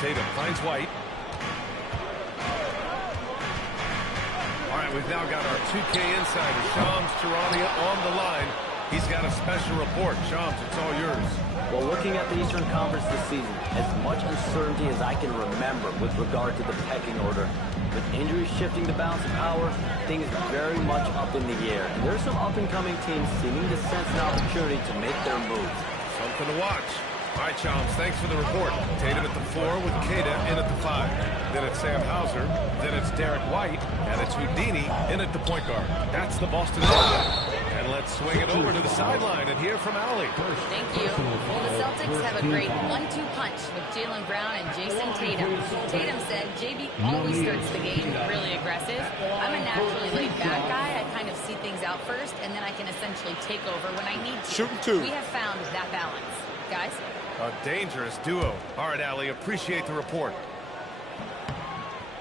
Tatum finds White. All right, we've now got our 2K insider, Shams Charania, on the line. He's got a special report. Shams, it's all yours. Well, looking at the Eastern Conference this season, as much uncertainty as I can remember with regard to the pecking order, with injuries shifting the balance of power, things very much up in the air. And there's some up-and-coming teams seeming to sense an opportunity to make their moves. Something to watch. All right, Shams, thanks for the report. Tatum at the 4 with Queta in at the 5. Then it's Sam Hauser. Then it's Derek White. And it's Houdini in at the point guard. That's the Boston Celtics. And let's swing it over to the sideline and hear from Allie. Thank you. Well, the Celtics have a great 1-2 punch with Jaylen Brown and Jason Tatum. Tatum said JB always starts the game really aggressive. I'm a naturally laid-back guy. I kind of see things out first, and then I can essentially take over when I need to. Shooting two. We have found that balance. Guys? A dangerous duo. All right, Allie, appreciate the report.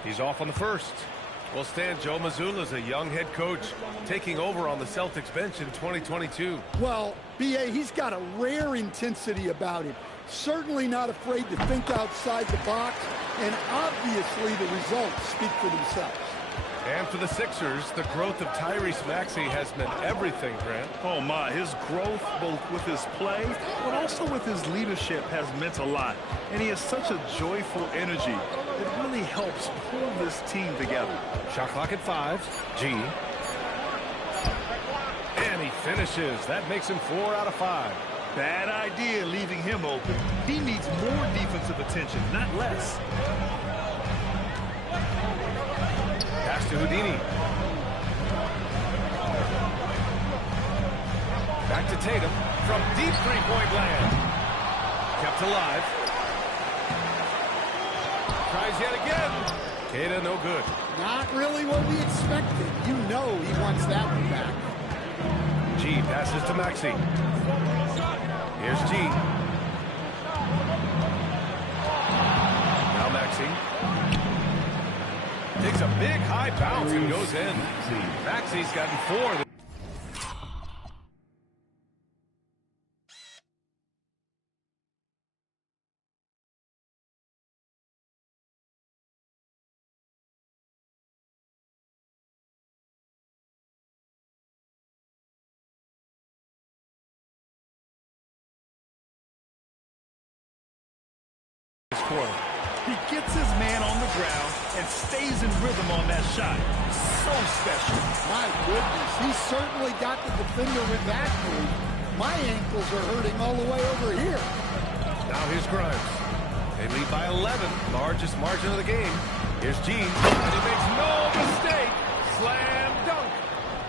He's off on the first. Well, Stan, Joe Mazzulla is a young head coach taking over on the Celtics bench in 2022. Well, B.A., he's got a rare intensity about him. Certainly not afraid to think outside the box, and obviously the results speak for themselves. And for the Sixers, the growth of Tyrese Maxey has meant everything, Grant. Oh, my. His growth, both with his play, but also with his leadership, has meant a lot. And he has such a joyful energy that really helps pull this team together. Shot clock at 5. G. And he finishes. That makes him 4 out of 5. Bad idea leaving him open. He needs more defensive attention, not less. Pass to Houdini. Back to Tatum from deep three-point land. Kept alive. Tries yet again. Queta no good. Not really what we expected. You know he wants that one back. G passes to Maxey. Here's G. Now Maxey. Takes a big high bounce and goes in. Maxey's gotten 4. He gets his man on the ground and stays in rhythm on that shot. So special. My goodness, he certainly got the defender with that move. My ankles are hurting all the way over here. Now here's Grimes. They lead by 11, largest margin of the game. Here's G, and he makes no mistake. Slam dunk.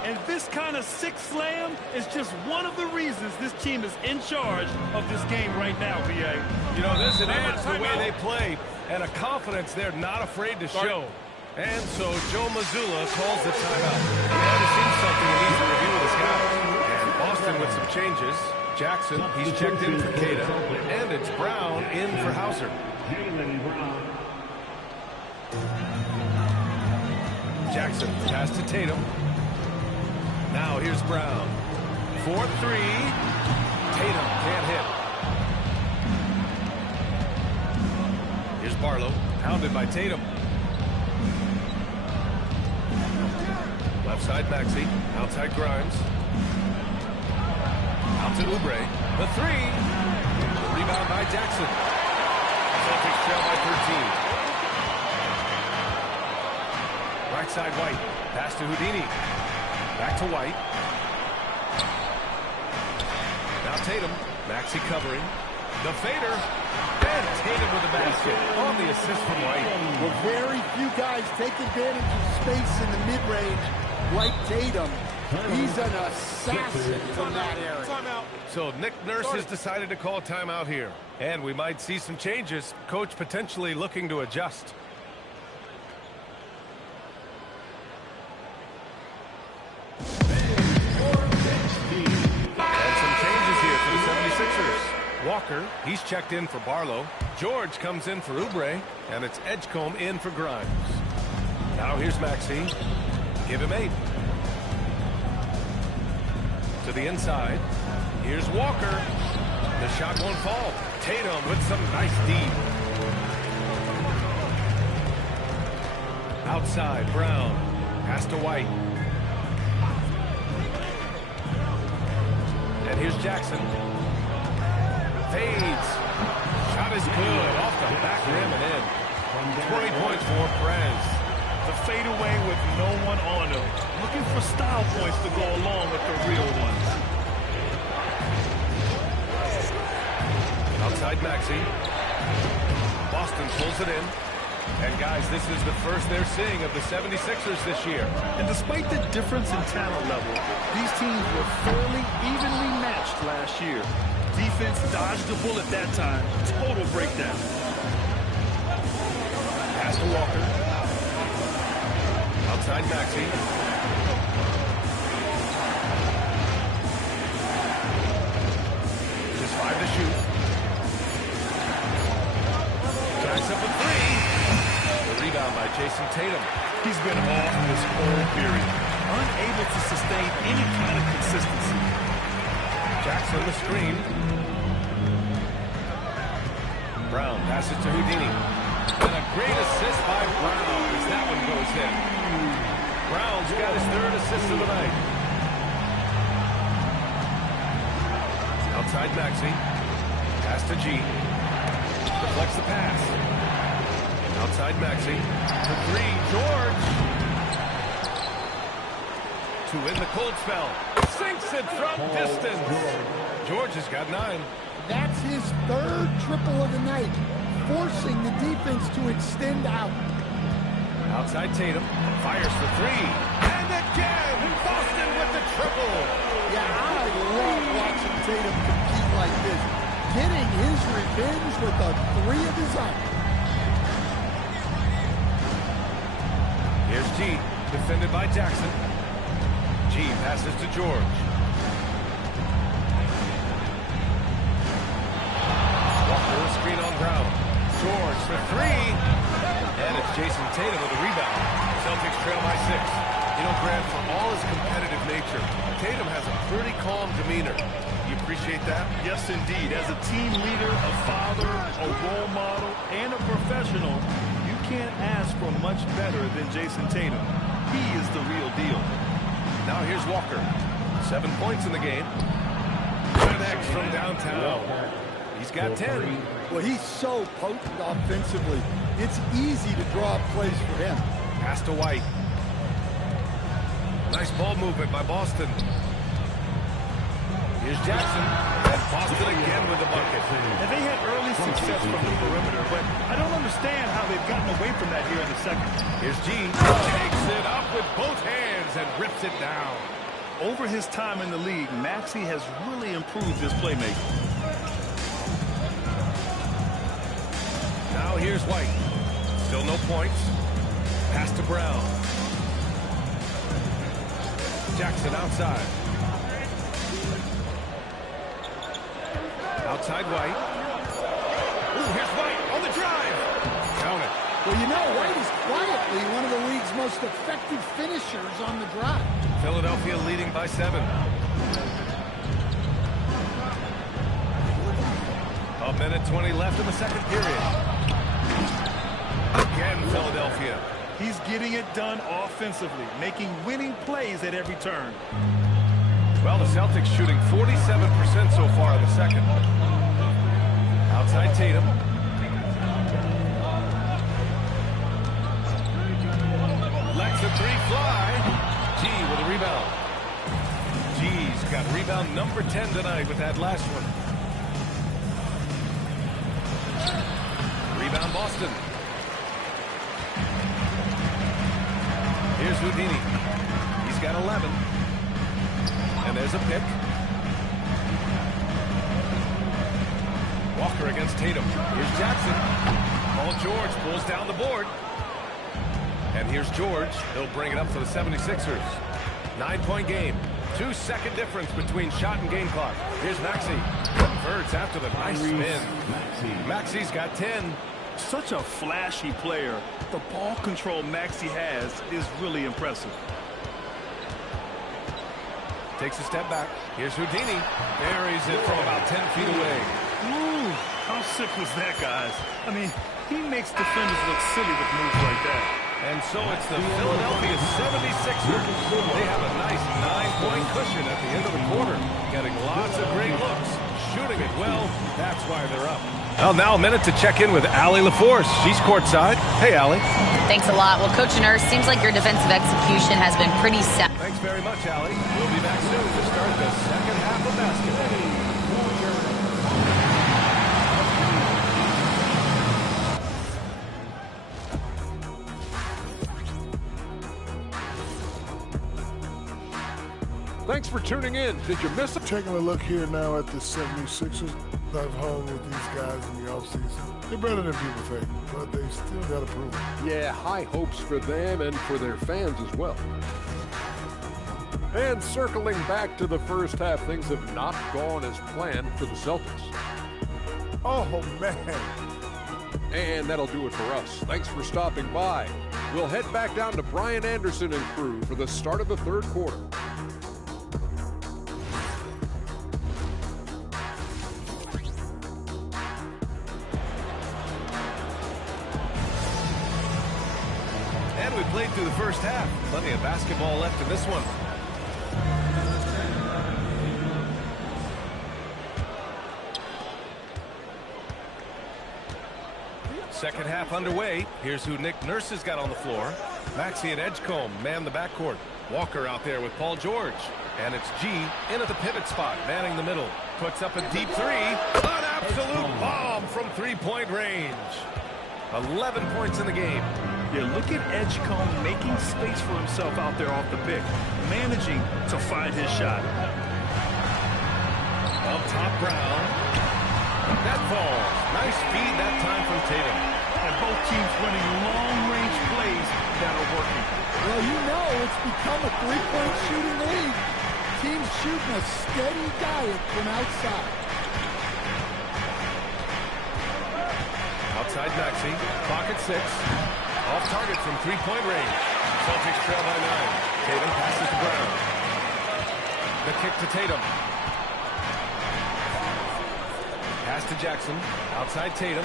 And this kind of sick slam is just one of the reasons this team is in charge of this game right now, B.A. You know, there's an edge to the way they play and a confidence they're not afraid to show. And so Joe Mazzulla calls the timeout. He might have seen something he needs to review with his guys. And Boston with some changes. Jackson, he's checked in for Queta. And it's Brown in for Hauser. Jackson, pass to Tatum. Now here's Brown. 4-3. Tatum can't hit. Here's Barlow, pounded by Tatum. Left side Maxey, outside Grimes. Out to Oubre. The 3. Rebound by Jackson. Celtics trail by 13. Right side White. Pass to Houdini. Back to White. Now Tatum. Maxey covering. The fader. And Tatum with the basket on the assist from White. Well, very few guys take advantage of space in the mid-range like Tatum. He's an assassin from that area. So Nick Nurse has decided to call timeout here. And we might see some changes. Coach potentially looking to adjust. Walker, he's checked in for Barlow. George comes in for Oubre, and it's Edgecombe in for Grimes. Now here's Maxey. Give him 8. To the inside. Here's Walker. The shot won't fall. Tatum with some nice D. Outside, Brown. Pass to White. And here's Jackson. Fades. Shot is good. Off the back rim and in. 20 points for Perez. The fadeaway with no one on him. Looking for style points to go along with the real ones. Outside Maxey. Boston pulls it in. And guys, this is the first they're seeing of the 76ers this year. And despite the difference in talent level, these teams were fairly evenly matched last year. Defense dodged the bullet that time. Total breakdown. Pass to Walker. Outside Maxey. Just 5 to shoot. Jacks up a 3. The rebound by Jason Tatum. He's been off this whole period. Unable to sustain any kind of consistency. Jackson the screen. Brown passes to Houdini. And a great assist by Brown as that one goes in. Brown's got his 3rd assist of the night. Outside Maxey. Pass to G. Deflects the pass. Outside Maxey. For 3, George. To win the cold spell. Sinks it from distance. George has got 9. That's his 3rd triple of the night, forcing the defense to extend out. Outside Tatum. Fires for 3. And again, Boston with the triple. Yeah, I love watching Tatum compete like this. Getting his revenge with a 3 of his own. Here's G, defended by Jackson. G passes to George. Walker, a screen on Brown. George for 3. And it's Jason Tatum with a rebound. Celtics trail by 6. You know, Grant, for all his competitive nature, Tatum has a pretty calm demeanor. You appreciate that? Yes, indeed. As a team leader, a father, a role model, and a professional, you can't ask for much better than Jason Tatum. He is the real deal. Now here's Walker. 7 points in the game. Connects from downtown. He's got 10. Well, he's so potent offensively. It's easy to draw up plays for him. Pass to White. Nice ball movement by Boston. Here's Jackson. And Boston again with the bucket. And they had early success from the perimeter, but I don't understand how they've gotten away from that here in the second. Here's G. Takes it up with both hands and rips it down. Over his time in the league, Maxey has really improved his playmaking. Now here's White. Still no points. Pass to Brown. Jackson outside. Outside White. Ooh, here's White on the drive. Count it. Well, you know, White is quietly one of the league's most effective finishers on the drive. Philadelphia leading by 7. A minute 20 left in the second period. Again, Philadelphia. He's getting it done offensively, making winning plays at every turn. Well, the Celtics shooting 47% so far in the second. Outside Tatum. Lets the 3 fly. G with a rebound. G's got rebound number 10 tonight with that last one. Rebound Boston. Here's Houdini. He's got 11. And there's a pick. Walker against Tatum. Here's Jackson. Paul George pulls down the board. And here's George. He'll bring it up for the 76ers. 9-point game. 2-second difference between shot and game clock. Here's Maxey. Converts after the nice spin. Maxey's got 10. Such a flashy player. The ball control Maxey has is really impressive. Takes a step back. Here's Houdini. Buries it from about 10 feet away. Ooh, how sick was that, guys? I mean, he makes defenders look silly with moves like that. And so it's the Philadelphia 76ers. They have a nice 9-point cushion at the end of the quarter. Getting lots of great looks. Shooting it well. That's why they're up. Well, now a minute to check in with Allie LaForce. She's courtside. Hey, Allie. Thanks a lot. Well, Coach Nurse, seems like your defensive execution has been pretty sound. Thanks very much, Allie. We'll be back soon to start the second half of basketball. Thanks for tuning in. Did you miss it? Taking a look here now at the 76ers. I've hung with these guys in the offseason. They're better than people think, but they still got to prove it. Yeah, high hopes for them and for their fans as well. And circling back to the first half, things have not gone as planned for the Celtics. Oh, man. And that'll do it for us. Thanks for stopping by. We'll head back down to Brian Anderson and crew for the start of the third quarter. We played through the first half. Plenty of basketball left in this one. Second half underway. Here's who Nick Nurse has got on the floor. Maxey and Edgecombe man the backcourt. Walker out there with Paul George. And it's G in at the pivot spot, manning the middle. Puts up a deep three. An absolute bomb from three-point range. 11 points in the game. Yeah, look at Edgecombe making space for himself out there off the pick, managing to find his shot. Up top, Brown. That falls. Nice feed that time from Tatum. And both teams running long-range plays that are working. Well, you know it's become a three-point shooting league. Teams shooting a steady diet from outside. Outside Maxey. Clock at 6. Off target from three-point range. Celtics trail by 9. Tatum passes to Brown. The kick to Tatum. Pass to Jackson. Outside Tatum.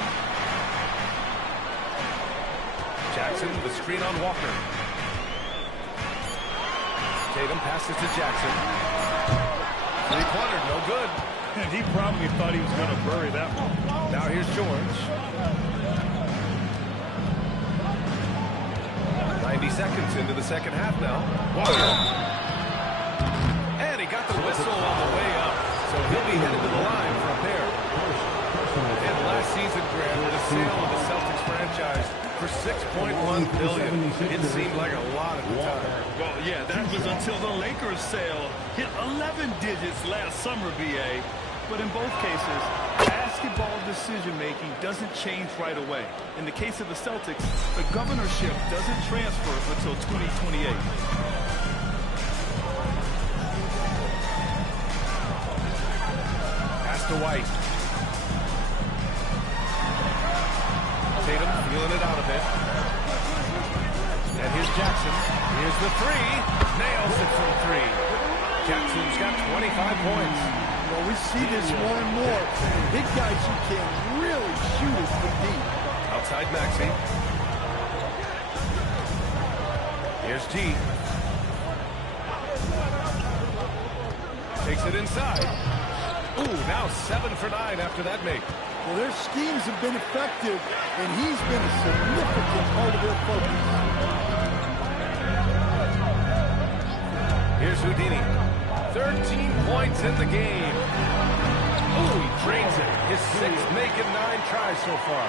Jackson, the screen on Walker. Tatum passes to Jackson. Three-pointer, no good. And he probably thought he was going to bury that one. Now here's George. 90 seconds into the second half now. Walker. And he got the whistle on the way up, so he'll be headed to the line for a pair. And last season, Grant, the sale of the Celtics franchise for $6.1 billion. It seemed like a lot at the time. Well, yeah, that was until the Lakers sale hit 11 digits last summer, BA. But in both cases, basketball decision-making doesn't change right away. In the case of the Celtics, the governorship doesn't transfer until 2028. Pass to White. Tatum feeling it out a bit. And here's Jackson. Here's the three. Nails it from 3. Jackson's got 25 points. Well, we see this more and more. Big guys who can really shoot it from deep. Outside Maxey. Here's G. Takes it inside. Ooh, now 7 for 9 after that make. Well, their schemes have been effective, and he's been a significant part of their focus. Here's Houdini. 13 points in the game. Ooh, he drains it. His 6th make in 9 tries so far.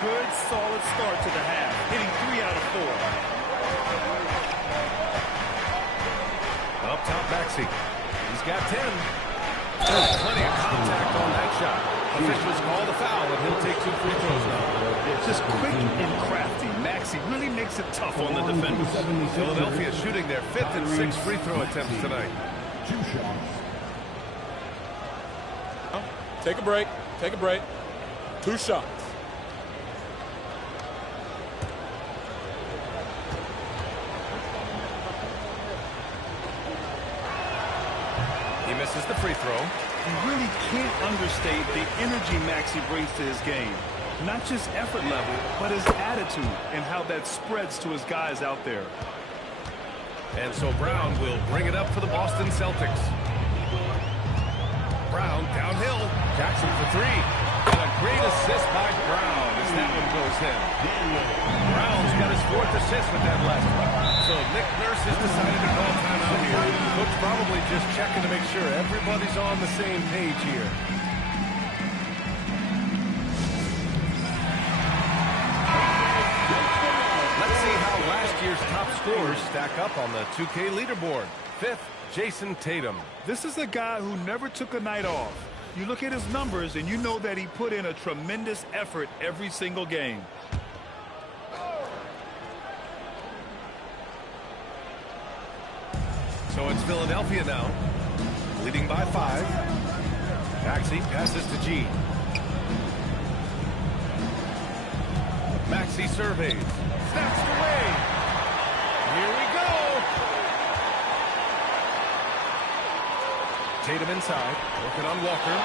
Good, solid start to the half, hitting 3 out of 4. Up top, Maxey. He's got 10. There's plenty of contact on that shot. Officials call the foul, and he'll take 2 free throws now. Just quick and crafty. Maxey really makes it tough on the defenders. Philadelphia shooting their 5th and 6th free throw attempts tonight. 2 shots. Take a break. Take a break. 2 shots. He misses the free throw. You really can't understate the energy Maxey brings to his game. Not just effort level, but his attitude and how that spreads to his guys out there. And so Brown will bring it up for the Boston Celtics. Brown downhill. Jackson for three. And a great assist by Brown as that one goes in. Brown's got his fourth assist with that last one. So Nick Nurse has decided to call timeout here. Coach probably just checking to make sure everybody's on the same page here. Let's see how last year's top scorers stack up on the 2K leaderboard. Fifth, Jason Tatum. This is a guy who never took a night off. You look at his numbers and you know that he put in a tremendous effort every single game. So it's Philadelphia now, leading by 5. Maxey passes to G. Maxey surveys. Snatched away. Here we go. Tatum inside, working on Walker.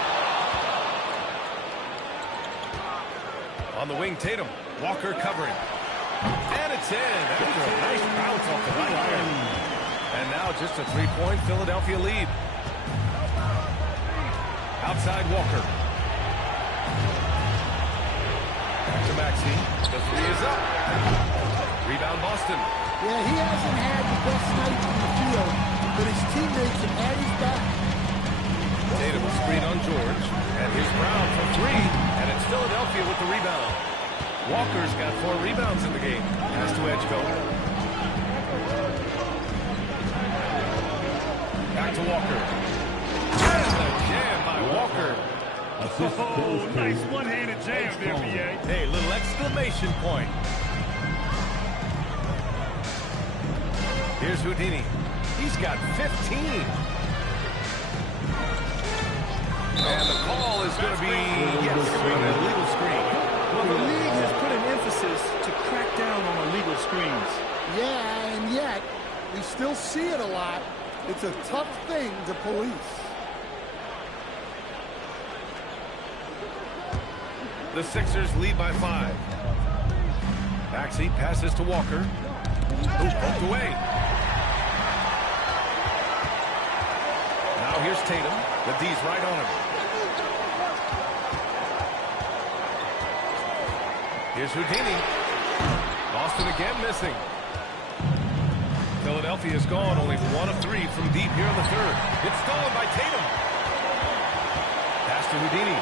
On the wing, Tatum. Walker covering. And it's in. After a nice bounce off the right iron. And now just a 3-point Philadelphia lead. Outside Walker. Back to Maxey. The three is up. Rebound Boston. Yeah, he hasn't had the best night on the field, but his teammates have had his back. Tatum will screen on George. And here's Brown for three. And it's Philadelphia with the rebound. Walker's got 4 rebounds in the game. Pass to Edgecombe. Back to Walker. And a jam by Walker. Oh, nice one-handed jam there, B.A. Hey, little exclamation point. Here's Houdini. He's got 15. And the call is going to be, yes, an illegal screen. Well, the league has put an emphasis to crack down on illegal screens. Yeah, and yet, we still see it a lot. It's a tough thing to police. The Sixers lead by 5. Maxey passes to Walker. Who's poked away. Now here's Tatum. The D's right on him. Here's Houdini. Boston again missing. Philadelphia has gone only 1 of 3 from deep here in the third. It's stolen by Tatum. Pass to Houdini.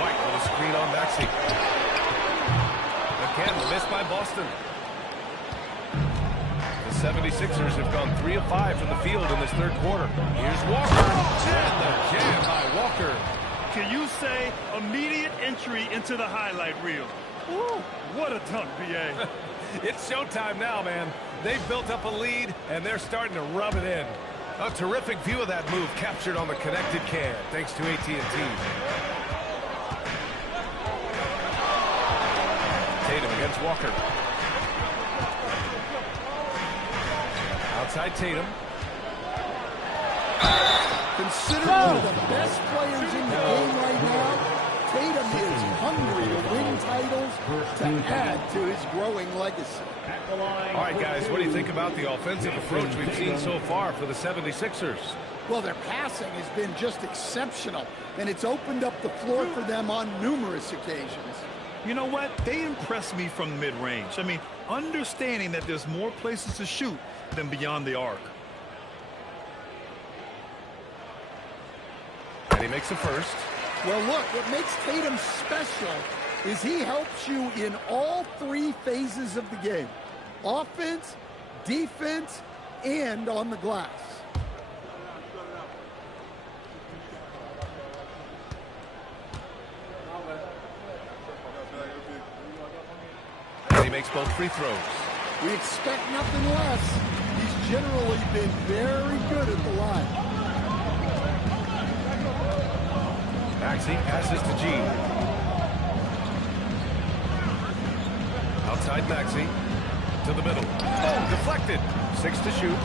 White with a screen on Maxey. Again, missed by Boston. The 76ers have gone 3 of 5 from the field in this third quarter. Here's Walker. And the jam by Walker. Can you say immediate entry into the highlight reel? Woo, what a dunk, B.A. It's showtime now, man. They've built up a lead, and they're starting to rub it in. A terrific view of that move captured on the connected cam, thanks to AT&T. Tatum against Walker. Outside Tatum. Considered one of the best players in the game right now, Tatum is hungry to win titles to add to his growing legacy. All right, guys, what do you think about the offensive approach we've seen so far for the 76ers? Well, their passing has been just exceptional, and it's opened up the floor for them on numerous occasions. You know what? They impress me from mid-range. I mean, understanding that there's more places to shoot than beyond the arc. And he makes the first. Well, look, what makes Tatum special is he helps you in all 3 phases of the game. Offense, defense, and on the glass. And he makes both free throws. We expect nothing less. He's generally been very good at the line. Maxey passes to G. Outside Maxey. To the middle. Oh, deflected. 6 to shoot.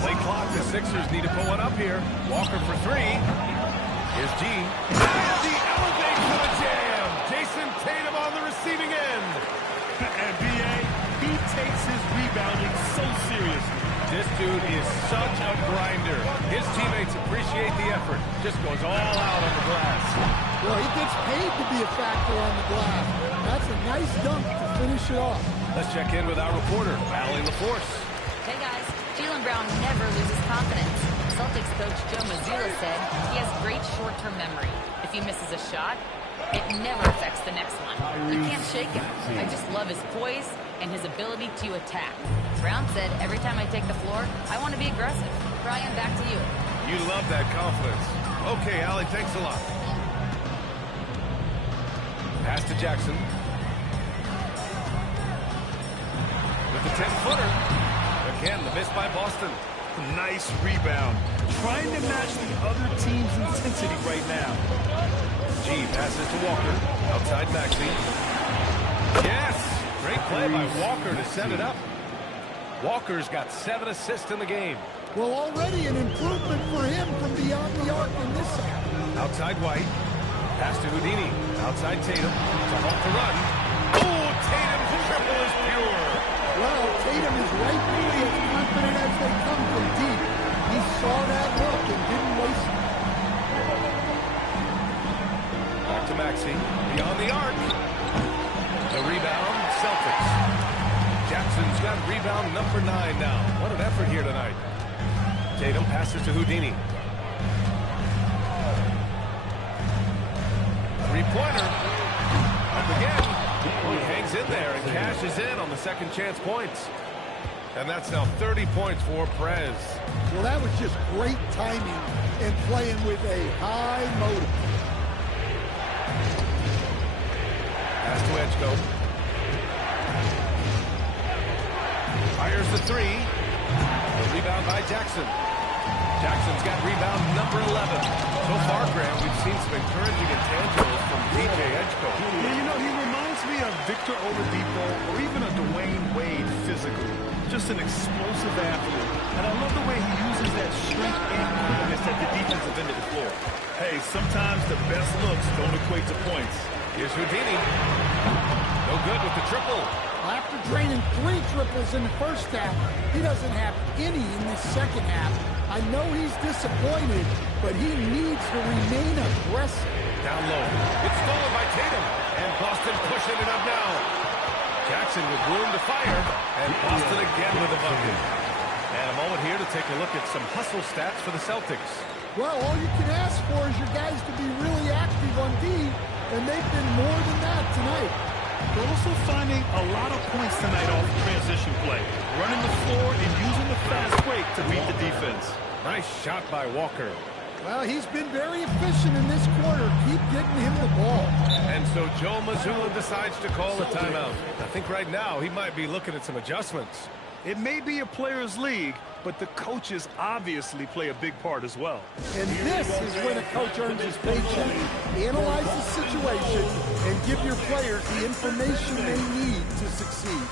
Play clock. The Sixers need to put one up here. Walker for 3. Here's G. And the appreciate the effort. Just goes all out on the glass. Well, he gets paid to be a factor on the glass. That's a nice dunk to finish it off. Let's check in with our reporter, Allie LaForce. Hey guys, Jaylen Brown never loses confidence. Celtics coach Joe Mazzulla said he has great short-term memory. If he misses a shot, it never affects the next one. You can't shake him. I just love his poise and his ability to attack. Brown said, every time I take the floor, I want to be aggressive. Brian, back to you. You love that confidence. Okay, Allie, thanks a lot. Pass to Jackson. With the 10-footer. Again, the miss by Boston. Nice rebound. Trying to match the other team's intensity right now. G passes to Walker. Outside Maxey. Yes! Great play by Walker to set it up. Walker's got 7 assists in the game. Well, already an improvement for him from beyond the arc in this half. Outside White. Pass to Houdini. Outside Tatum. To halt the run. Oh, Tatum's triple is pure. Well, Tatum is rightfully as confident as they come from deep. He saw that look and didn't waste it. Back to Maxey. Beyond the arc. The rebound, Celtics. Jackson's got rebound number 9 now. What an effort here tonight. Tatum passes to Houdini. Three-pointer. Up again. Oh, he hangs in there and cashes in on the second chance points. And that's now 30 points for Perez. Well, that was just great timing and playing with a high motive. Pass to Edgecombe. Fires the 3. The rebound by Jackson. Jackson's got rebound number 11. So far, Graham, we've seen some encouraging intangibles from DJ Edgecombe. Yeah, you know, he reminds me of Victor Oladipo or even a Dwayne Wade physically. Just an explosive athlete. And I love the way he uses that strength and quickness at the defensive end of the floor. Hey, sometimes the best looks don't equate to points. Here's Houdini. No good with the triple. After draining 3 triples in the first half, he doesn't have any in the second half. I know he's disappointed, but he needs to remain aggressive. Down low. It's stolen by Tatum. And Boston pushing it up now. Jackson with room to fire. And Boston again with a bucket. And a moment here to take a look at some hustle stats for the Celtics. Well, all you can ask for is your guys to be really active on D, and they've been more than that tonight. They're also finding a lot of points tonight off transition play. Running the floor and using the fast break to beat the defense. Nice shot by Walker. Well, he's been very efficient in this quarter. Keep getting him the ball. And so Joe Mazzulla decides to call a timeout. I think right now he might be looking at some adjustments. It may be a players' league, but the coaches obviously play a big part as well. And this is when a coach earns his paycheck. Analyze the situation and give your players the information they need to succeed.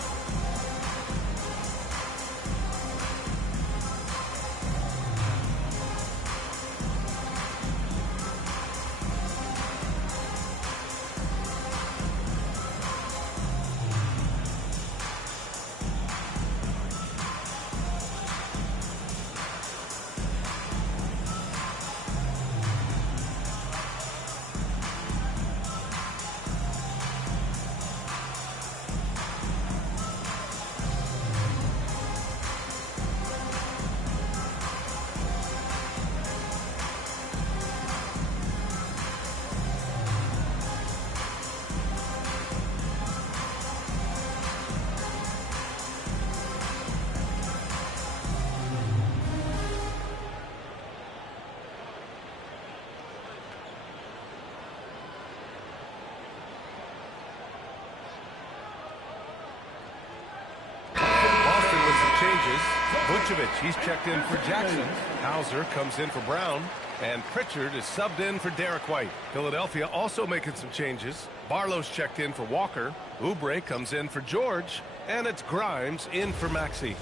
Vucevic, he's checked in for Jackson. Hauser comes in for Brown. And Pritchard is subbed in for Derek White. Philadelphia also making some changes. Barlow's checked in for Walker. Oubre comes in for George. And it's Grimes in for Maxey.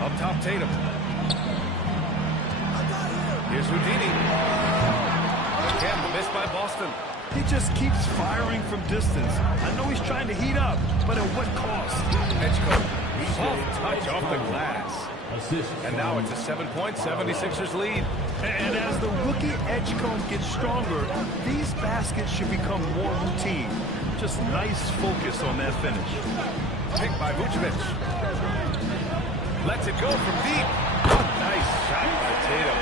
Up top, Tatum. Here's Houdini. Again, the miss by Boston. He just keeps firing from distance. I know he's trying to heat up, but at what cost? Edgecombe, soft touch off the glass. And now it's a 7-point 76ers lead. And as the rookie Edgecombe gets stronger, these baskets should become more routine. Just nice focus on that finish. Picked by Vucevic. Lets it go from deep. Oh, nice shot by Tatum.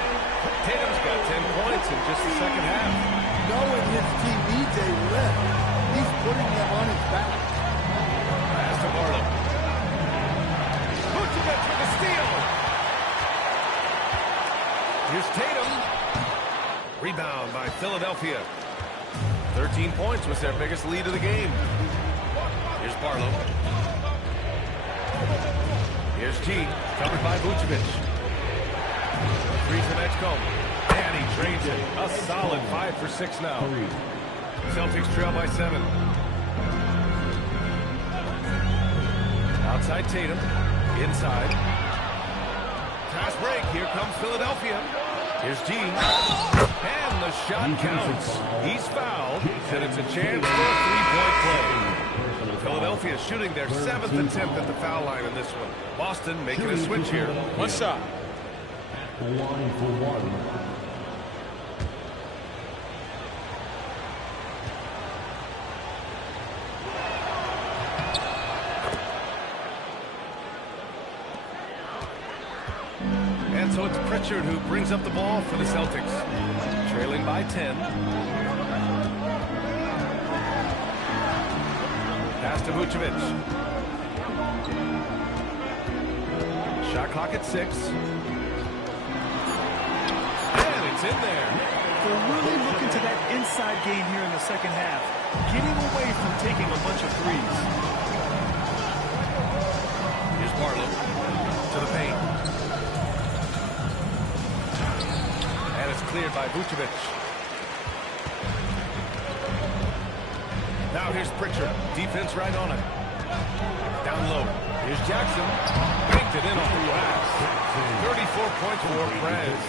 Tatum's got 10 points in just the second half. Knowing his team needs a lift, he's putting them on his back. Pass to Barlow. Vucevic with a steal. Here's Tatum. Rebound by Philadelphia. 13 points was their biggest lead of the game. Here's Barlow. Here's G, covered by Vucevic. Three from Edgecombe. And he drains it. A solid 5 for 6 now. Celtics trail by 7. Outside Tatum. Inside. Fast break. Here comes Philadelphia. Here's G. And the shot counts. He's fouled. And it's a chance for a three-point play. Philadelphia shooting their 7th attempt at the foul line in this one. Boston making a switch here. One shot. Line for one. And so it's Pritchard who brings up the ball for the Celtics. Trailing by 10. Pass to Vucevic. Shot clock at 6. And it's in there. They're really looking to that inside game here in the second half, getting away from taking a bunch of threes. Here's Barlow to the paint. And it's cleared by Vucevic. Now here's Pritchard. Defense right on it. Down low. Here's Jackson. Banked it in off the glass. 34 points for Perez.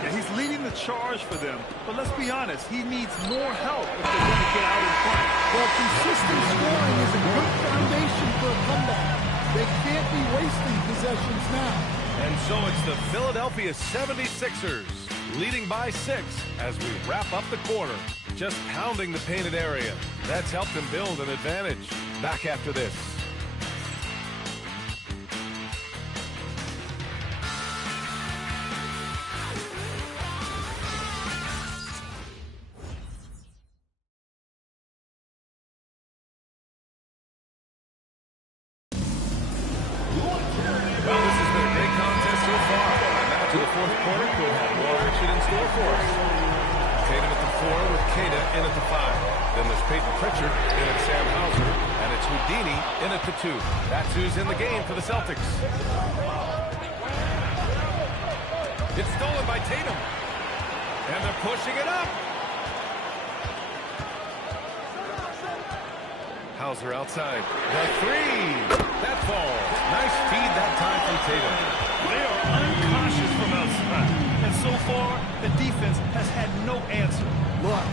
Yeah, he's leading the charge for them. But let's be honest, he needs more help if they're going to get out in front. Well, consistent scoring is a good foundation for a comeback. They can't be wasting possessions now. And so it's the Philadelphia 76ers leading by 6 as we wrap up the quarter. Just pounding the painted area. That's helped them build an advantage. Back after this. Well, this has been a great contest so far. Now to the fourth quarter, could have more action in store for us. Tatum at the 4 with Queta in at the 5. Then there's Peyton Pritchard in at Sam Hauser. And it's Houdini in at the 2. That's who's in the game for the Celtics. It's stolen by Tatum. And they're pushing it up. Hauser outside. The 3. That falls. Nice feed that time from Tatum. They are uncautious from outside. And so far, the defense has had no answer. Look,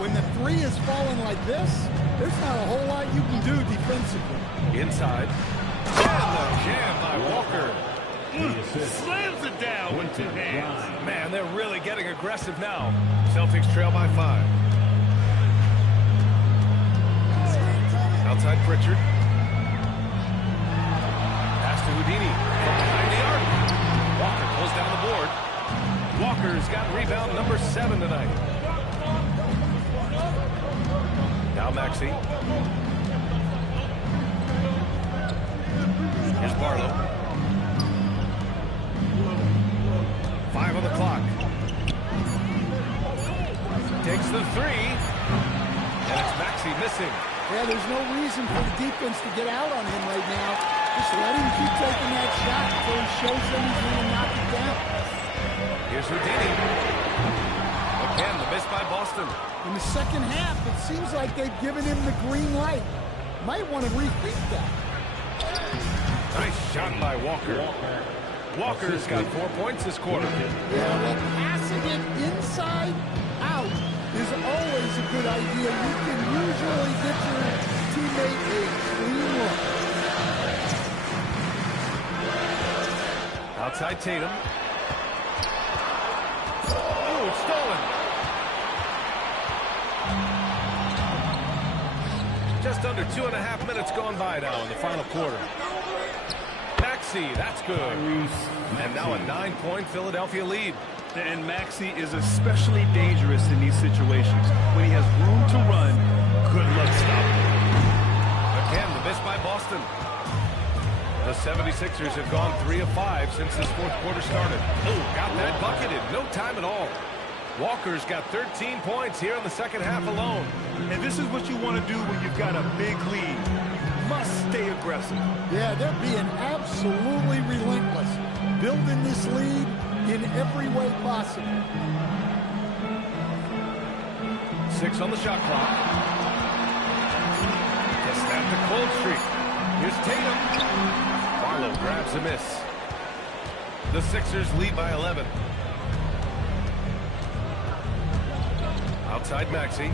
when the 3 is falling like this, there's not a whole lot you can do defensively. Inside. And the jam by Walker. Slams it down with 2 hands. Man, they're really getting aggressive now. Celtics trail by 5. Outside Pritchard. Pass to Houdini from behind the arc. Walker pulls down the board. Walker's got rebound number 7 tonight. Now Maxey. Here's Barlow. 5 on the clock. Takes the 3. And it's Maxey missing. Yeah, there's no reason for the defense to get out on him right now. Just let him keep taking that shot until he shows them he's going to knock it down. Here's Houdini. Again, the miss by Boston. In the second half, it seems like they've given him the green light. Might want to rethink that. Nice shot by Walker. Walker's got 4 points this quarter. Yeah, well, passing it inside out is always a good idea. You can usually get your teammate a clean look. Outside Tatum. Oh, it's stolen. Just under 2.5 minutes gone by now in the final quarter. Maxey, that's good. And now a 9-point Philadelphia lead. And Maxey is especially dangerous in these situations. When he has room to run, good luck stopping him. Again, the miss by Boston. The 76ers have gone 3 of 5 since this fourth quarter started. Oh, got that bucket in no time at all. Walker's got 13 points here in the second half alone. And this is what you want to do when you've got a big lead. You must stay aggressive. Yeah, they're being absolutely relentless. Building this lead in every way possible. 6 on the shot clock. To snap the cold streak. Here's Tatum. Barlow grabs a miss. The Sixers lead by 11. Outside Maxey.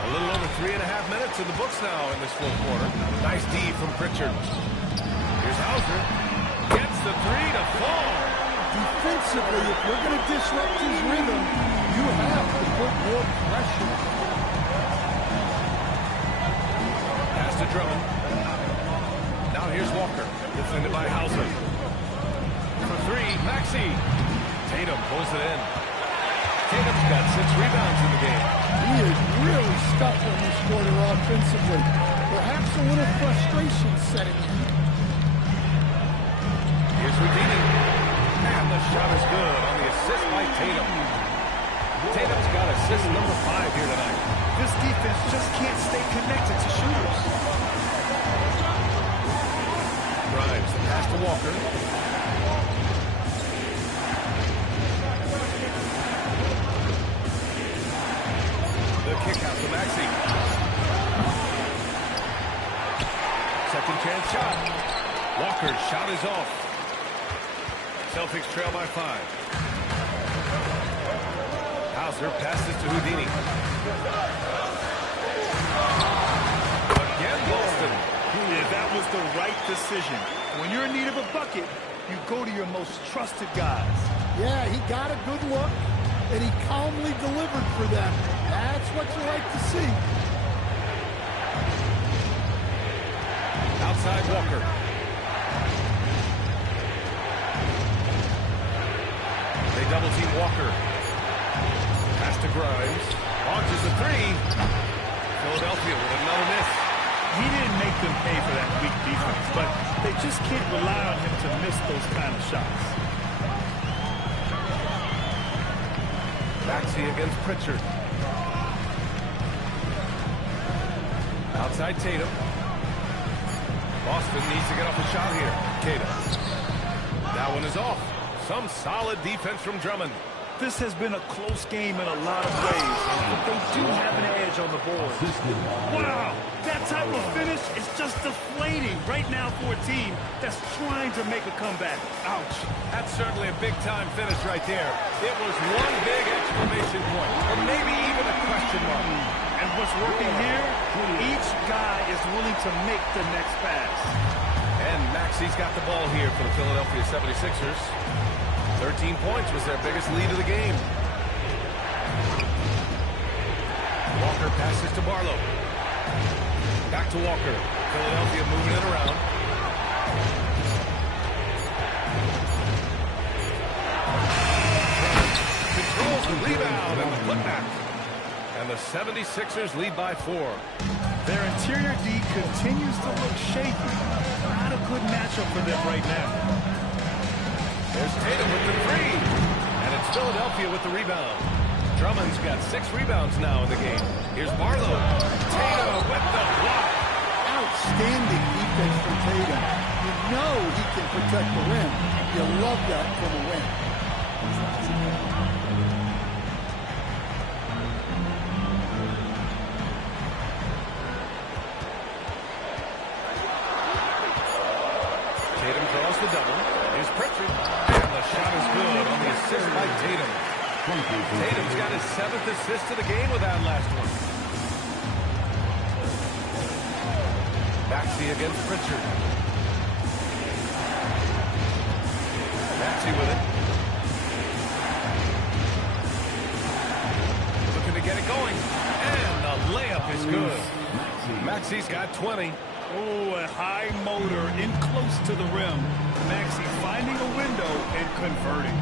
A little over 3.5 minutes in the books now in this fourth quarter. Nice D from Pritchard. Here's Hauser. Gets the 3 to fall. Defensively, if you're going to disrupt his rhythm, you have to put more pressure. Pass to Drummond. Now here's Walker. Defended by Hauser. For 3, Maxey. Tatum pulls it in. Tatum's got 6 rebounds in the game. He is really stuck on this quarter offensively. Perhaps a little frustration setting in. Here's Houdini. And the shot is good on the assist by Tatum. Tatum's got assist number 5 here tonight. This defense just can't stay connected to shooters. Grimes, the pass to Walker. The kick out to Maxey. Second chance shot. Walker's shot is off. Celtics trail by 5. Hauser passes to Houdini. Again, Boston. Yeah, that was the right decision. When you're in need of a bucket, you go to your most trusted guys. Yeah, he got a good look, and he calmly delivered for them. That's what you like to see. Outside Walker. They double team Walker. Pass to Grimes. Launches a 3. Philadelphia with another miss. He didn't make them pay for that weak defense, but they just can't rely on him to miss those kind of shots. Maxey against Pritchard. Outside Tatum. Boston needs to get off a shot here. Tatum. That one is off. Some solid defense from Drummond. This has been a close game in a lot of ways, but they do have an edge on the board. Wow, that type of finish is just deflating right now for a team that's trying to make a comeback. Ouch. That's certainly a big-time finish right there. It was one big exclamation point, or maybe even a question mark. And what's working here, each guy is willing to make the next pass. And Maxey's got the ball here for the Philadelphia 76ers. 13 points was their biggest lead of the game. Walker passes to Barlow. Back to Walker. Philadelphia moving it around. Controls the rebound and the putback. And the 76ers lead by 4. Their interior D continues to look shaky. Not a good matchup for them right now. There's Tatum with the 3. And it's Philadelphia with the rebound. Drummond's got 6 rebounds now in the game. Here's Barlow. Tatum with the block. Outstanding defense from Tatum. You know he can protect the rim. You love that from a win. Tatum draws the double. Tatum's got his 7th assist of the game with that last one. Maxey against Pritchard. Maxey with it. Looking to get it going. And the layup is good. Maxey's got 20. Oh, a high motor in close to the rim. Maxey finding a window and converting.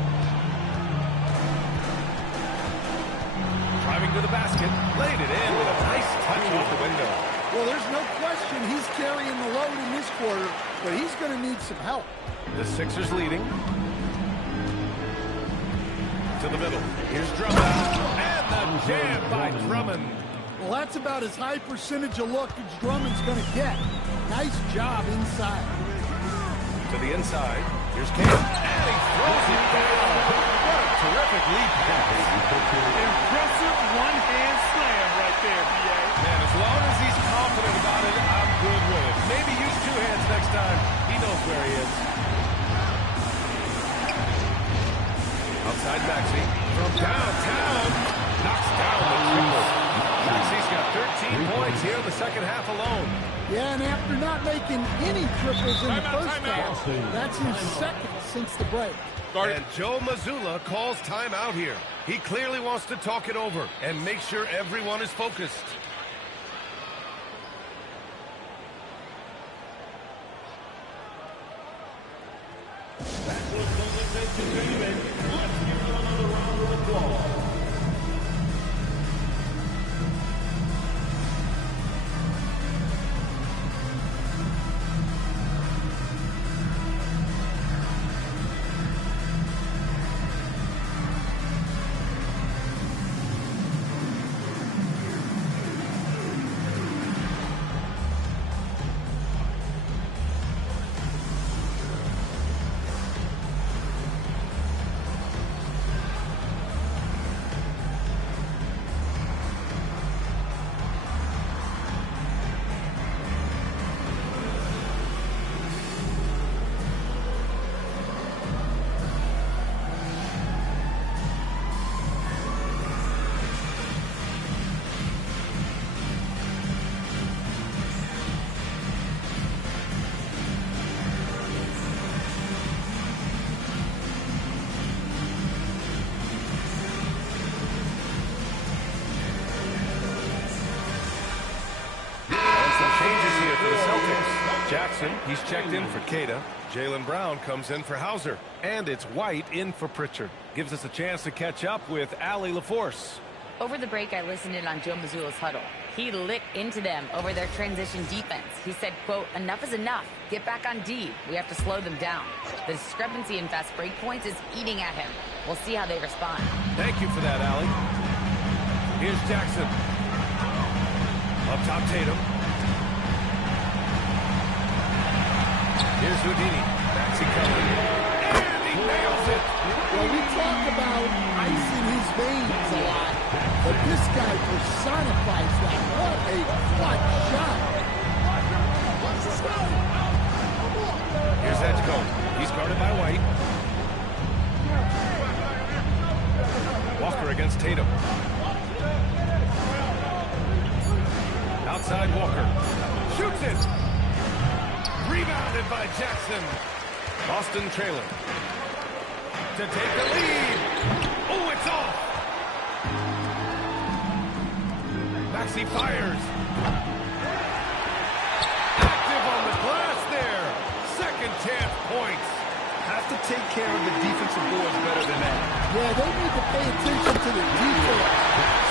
Driving to the basket. Laid it in with a nice touch off the window. Well, there's no question he's carrying the load in this quarter, but he's going to need some help. The Sixers leading. To the middle. Here's Drummond. And the jam by Drummond. Well, that's about as high percentage of look as Drummond's going to get. Nice job inside. To the inside. Here's Cade. And he throws it down. What a terrific lead pass. Impressive one-hand slam right there, B.A. Man, as long as he's confident about it, I'm good with it. Maybe use 2 hands next time. He knows where he is. Outside Maxey. From downtown. Knocks down the triple. Maxey's got 13 points here in the second half alone. Yeah, and after not making any triples in the first half, that's his 2nd since the break. And Joe Mazzulla calls timeout here. He clearly wants to talk it over and make sure everyone is focused. That was Golden State Entertainment. Let's give them another round of applause. Jackson, he's checked in for Queta. Jaylen Brown comes in for Hauser. And it's White in for Pritchard. Gives us a chance to catch up with Allie LaForce. Over the break, I listened in on Joe Mazzulla's huddle. He lit into them over their transition defense. He said, quote, enough is enough. Get back on D. We have to slow them down. The discrepancy in fast break points is eating at him. We'll see how they respond. Thank you for that, Allie. Here's Jackson. Up top, Tatum. Here's Houdini. Maxey coming. And he nails it. Well, we talk about ice in his veins a lot, but this guy personifies that. What a clutch shot. Here's Edgecombe. He's guarded by White. Walker against Tatum. Outside Walker. Shoots it. Rebounded by Jackson. Boston trailing. To take the lead. Oh, it's off. Maxey fires. Active on the glass there. Second chance points. Have to take care of the defensive boards better than that. Yeah, they need to pay attention to the details.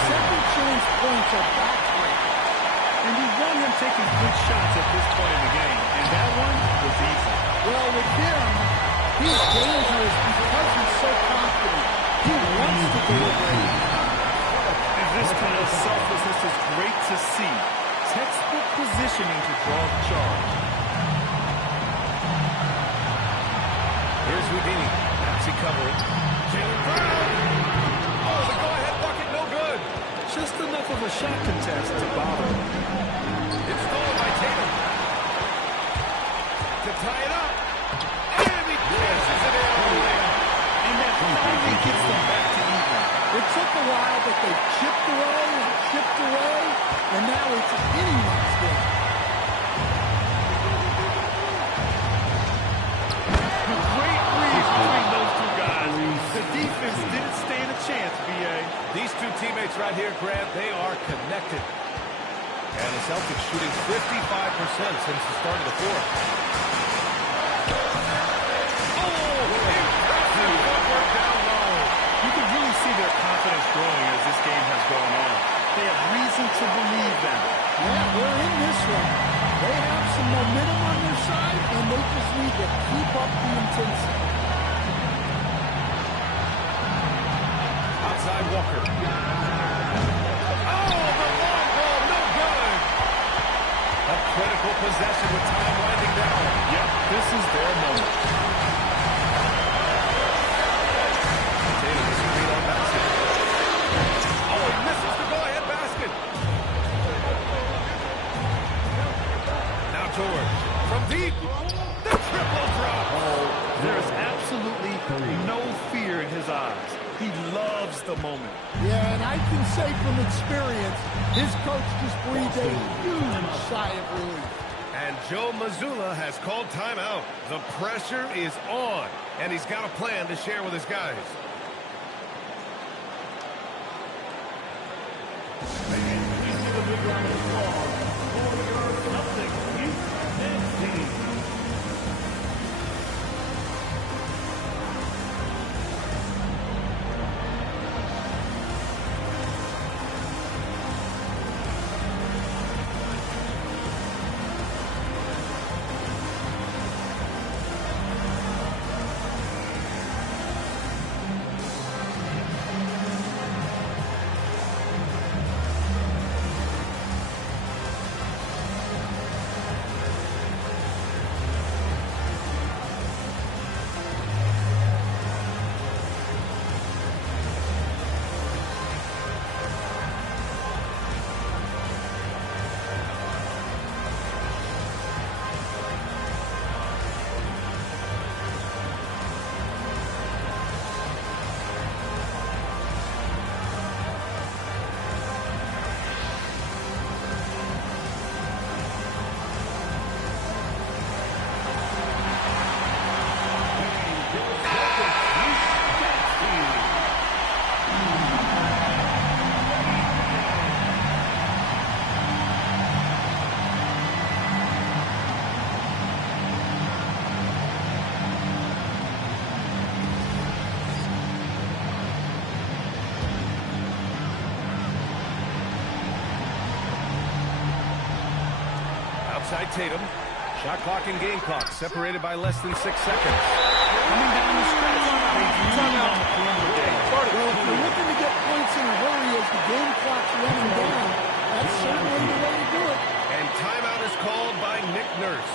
Second chance points are backbreaking. And you want him taking good shots at this point in the game. And that one was easy. Well, with him, he's dangerous because he's so confident. He wants to deliver. And this kind of selflessness is great to see. Textbook positioning to draw the charge. Here's Houdini. Maxey covering. Jaylen Brown. Oh, the go-ahead bucket, no good. Just enough of a shot contest to bother him. It's stolen by Tatum. To tie it up. And he passes it in. And that finally gets them back to even. It while, but they chipped away, and now it's anyone's game. Great read between those two guys. The defense didn't stand a chance, B.A. These two teammates right here, Grant, they are connected. And the Celtics shooting 55% since the start of the fourth. Oh, impressive footwork down low. You can really see their confidence growing as this game has gone on. They have reason to believe that. Yeah, we're in this one. They have some momentum on their side, and they just need to keep up the intensity. Outside Walker. Oh, the long ball, no good. A critical possession with time winding down. Yep, this is their moment. Tatum screen on Maxey. Oh, he misses the go-ahead basket. Now George from deep. The triple drop. There is absolutely no fear in his eyes. He loves the moment. Yeah, and I can say from experience, his coach just breathed a huge sigh of relief. And Joe Mazzulla has called timeout. The pressure is on, and he's got a plan to share with his guys. Outside Tatum. Shot clock and game clock separated by less than 6 seconds. Coming down the stretch, they lean on the perimeter game. Well, if you're looking to get points in a hurry as the game clock's running down, that's certainly the way to do it. And timeout is called by Nick Nurse.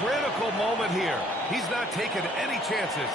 Critical moment here. He's not taking any chances.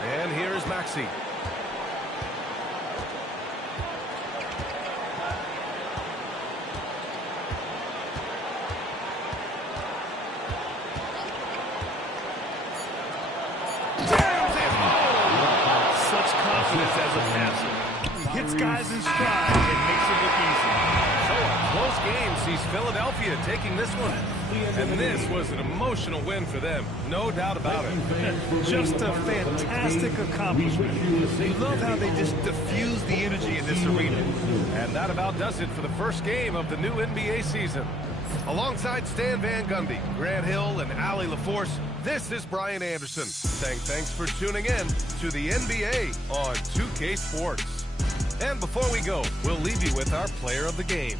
And here's Maxey. Such confidence as a passer. He hits guys in stride and makes it look easy. So a close game sees Philadelphia taking this one. And this was an emotional win for them. No doubt about it. Just a fantastic accomplishment. You love how they just diffuse the energy in this arena. And that about does it for the first game of the new NBA season. Alongside Stan Van Gundy, Grant Hill, and Allie LaForce, this is Brian Anderson saying thanks for tuning in to the NBA on 2K Sports. And before we go, we'll leave you with our player of the game.